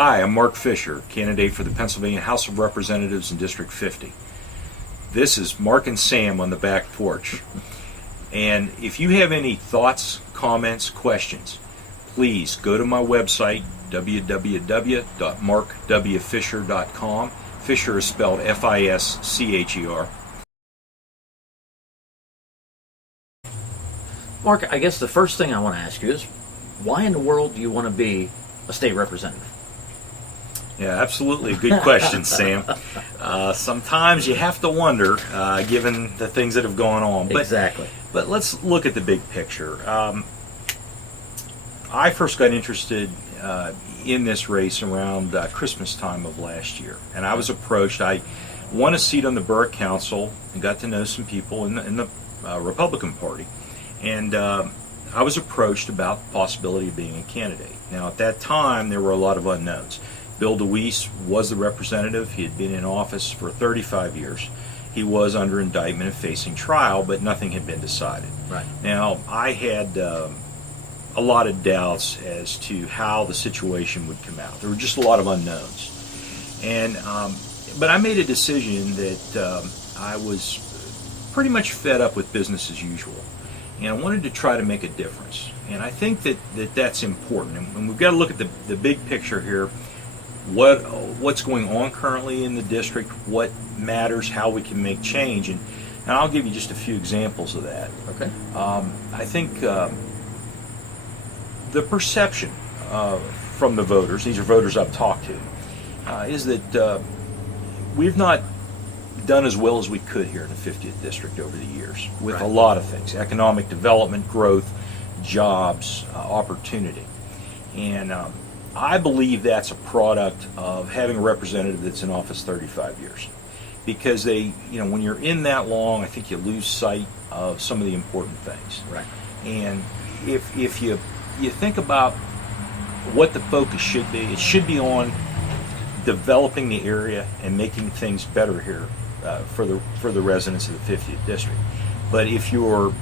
Hi, I'm Mark Fischer, candidate for the Pennsylvania House of Representatives in District 50. This is Mark and Sam on the back porch. And if you have any thoughts, comments, questions, please go to my website, www.markwfischer.com. Fischer is spelled F-I-S-C-H-E-R. Mark, I guess the first thing I want to ask you is, why in the world do you want to be a state representative? Yeah, absolutely. Good question, Sam. Sometimes you have to wonder, given the things that have gone on. Exactly. But let's look at the big picture. I first got interested in this race around Christmas time of last year, and I was approached. I won a seat on the Borough Council and got to know some people in the Republican Party, and I was approached about the possibility of being a candidate. Now, at that time, there were a lot of unknowns. Bill DeWeese was the representative. He had been in office for 35 years. He was under indictment and facing trial, but nothing had been decided. Right. Now, I had a lot of doubts as to how the situation would come out. There were just a lot of unknowns. And but I made a decision that I was pretty much fed up with business as usual. And I wanted to try to make a difference. And I think that's important. And we've got to look at the big picture here. What's going on currently in the district, what matters, how we can make change, and I'll give you just a few examples of that. Okay. I think the perception from the voters, these are voters I've talked to, is that we've not done as well as we could here in the 50th district over the years with Right. a lot of things: economic development, growth, jobs, opportunity, and I believe that's a product of having a representative that's in office 35 years. Because when you're in that long, I think you lose sight of some of the important things. Right. And if you think about what the focus should be, it should be on developing the area and making things better here for the residents of the 50th district. But if you're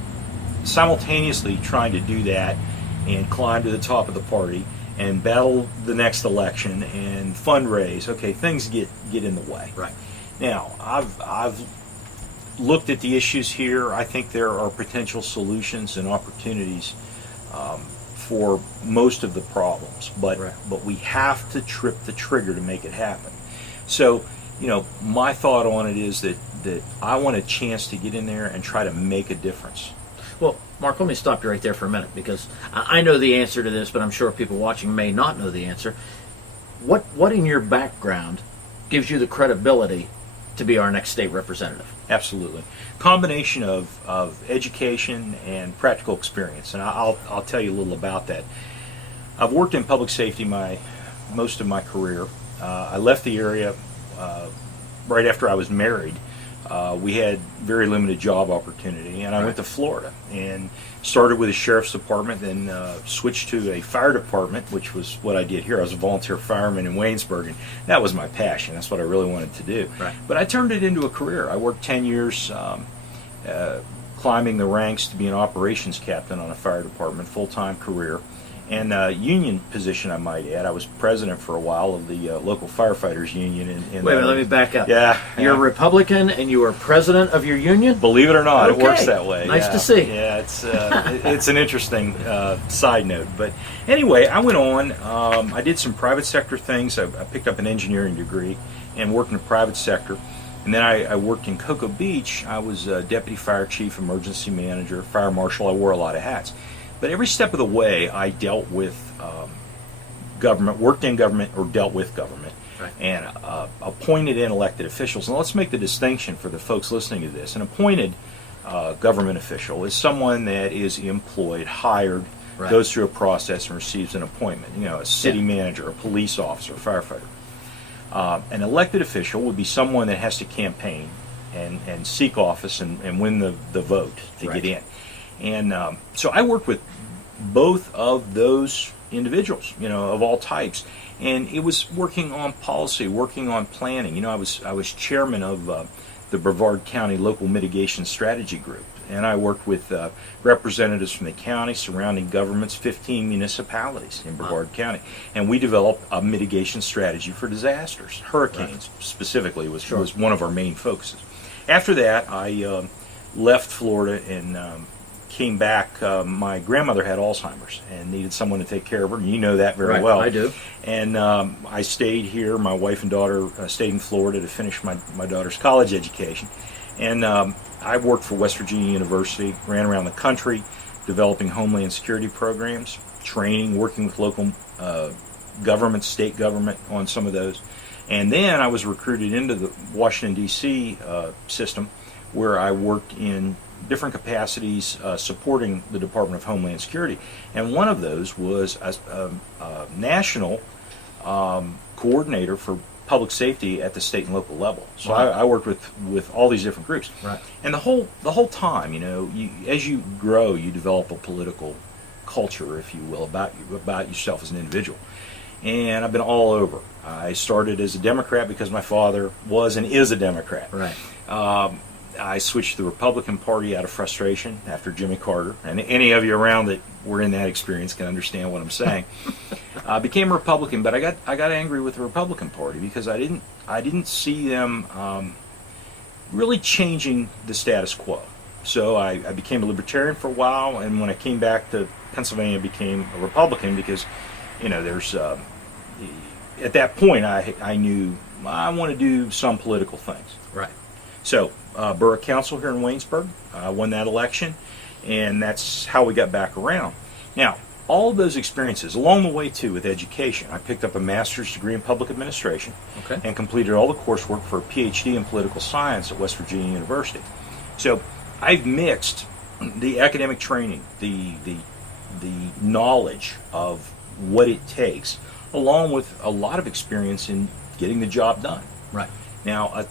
simultaneously trying to do that and climb to the top of the party and battle the next election and fundraise, okay, things get in the way. Right. Now, I've looked at the issues here. I think there are potential solutions and opportunities for most of the problems, but we have to trip the trigger to make it happen. So, my thought on it is that I want a chance to get in there and try to make a difference. Well, Mark, let me stop you right there for a minute, because I know the answer to this, but I'm sure people watching may not know the answer. What in your background gives you the credibility to be our next state representative? Absolutely. Combination of education and practical experience, and I'll tell you a little about that. I've worked in public safety most of my career. I left the area right after I was married. We had very limited job opportunity, and I went to Florida and started with a sheriff's department, then switched to a fire department, which was what I did here. I was a volunteer fireman in Waynesburg, and that was my passion. That's what I really wanted to do. Right. But I turned it into a career. I worked 10 years climbing the ranks to be an operations captain on a fire department, full-time career. And union position, I might add. I was president for a while of the local firefighters union. Wait a minute, let me back up. Yeah. You're a Republican and you are president of your union? Believe it or not, Okay. it works that way. Nice to see. Yeah, it's an interesting side note. But anyway, I went on. I did some private sector things. I picked up an engineering degree and worked in the private sector. And then I worked in Cocoa Beach. I was deputy fire chief, emergency manager, fire marshal. I wore a lot of hats. But every step of the way, I dealt with government, worked in government, or dealt with government, and appointed and elected officials. And let's make the distinction for the folks listening to this. An appointed government official is someone that is employed, hired, goes through a process and receives an appointment. A city manager, a police officer, a firefighter. An elected official would be someone that has to campaign and seek office and win the vote to get in. And so I worked with both of those individuals, of all types, and it was working on policy, working on planning. I was chairman of the Brevard County Local Mitigation Strategy Group, and I worked with representatives from the county, surrounding governments, 15 municipalities in Brevard County, and we developed a mitigation strategy for disasters. Hurricanes specifically was one of our main focuses. After that, I left Florida and came back. My grandmother had Alzheimer's and needed someone to take care of her. You know that very well. I do. And I stayed here. My wife and daughter stayed in Florida to finish my daughter's college education. And I worked for West Virginia University, ran around the country, developing homeland security programs, training, working with local government, state government on some of those. And then I was recruited into the Washington, D.C. System, where I worked in different capacities supporting the Department of Homeland Security. And one of those was a national coordinator for public safety at the state and local level. So I worked with all these different groups. Right. And the whole time, as you grow, you develop a political culture, if you will, about yourself as an individual. And I've been all over. I started as a Democrat because my father was and is a Democrat. Right. I switched to the Republican Party out of frustration after Jimmy Carter, and any of you around that were in that experience can understand what I'm saying. I became a Republican, but I got angry with the Republican Party because I didn't see them really changing the status quo. So I became a Libertarian for a while, and when I came back to Pennsylvania, I became a Republican because there's at that point I knew I want to do some political things. Right. So, Borough Council here in Waynesburg, won that election, and that's how we got back around. Now, all of those experiences, along the way too with education, I picked up a master's degree in public administration and completed all the coursework for a PhD in political science at West Virginia University. So, I've mixed the academic training, the knowledge of what it takes, along with a lot of experience in getting the job done. Right. Now,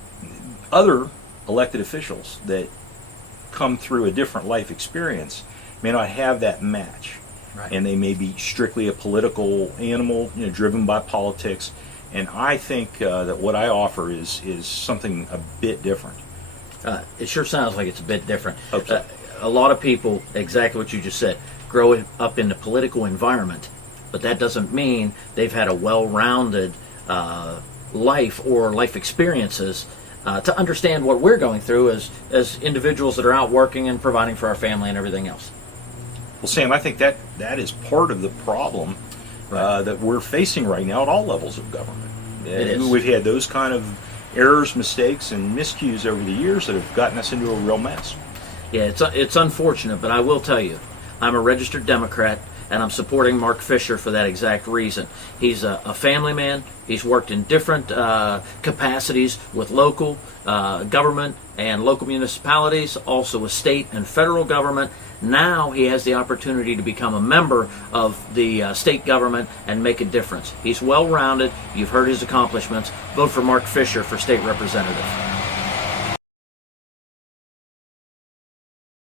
other elected officials that come through a different life experience may not have that match. Right. And they may be strictly a political animal, driven by politics. And I think that what I offer is something a bit different. It sure sounds like it's a bit different. Hope so. A lot of people, exactly what you just said, grow up in the political environment, but that doesn't mean they've had a well-rounded life or life experiences to understand what we're going through as individuals that are out working and providing for our family and everything else. Well, Sam, I think that is part of the problem that we're facing right now at all levels of government. It is. We've had those kind of errors, mistakes, and miscues over the years that have gotten us into a real mess. Yeah, it's unfortunate, but I will tell you, I'm a registered Democrat, and I'm supporting Mark Fischer for that exact reason. He's a family man. He's worked in different capacities with local government and local municipalities, also with state and federal government. Now he has the opportunity to become a member of the state government and make a difference. He's well-rounded. You've heard his accomplishments. Vote for Mark Fischer for state representative.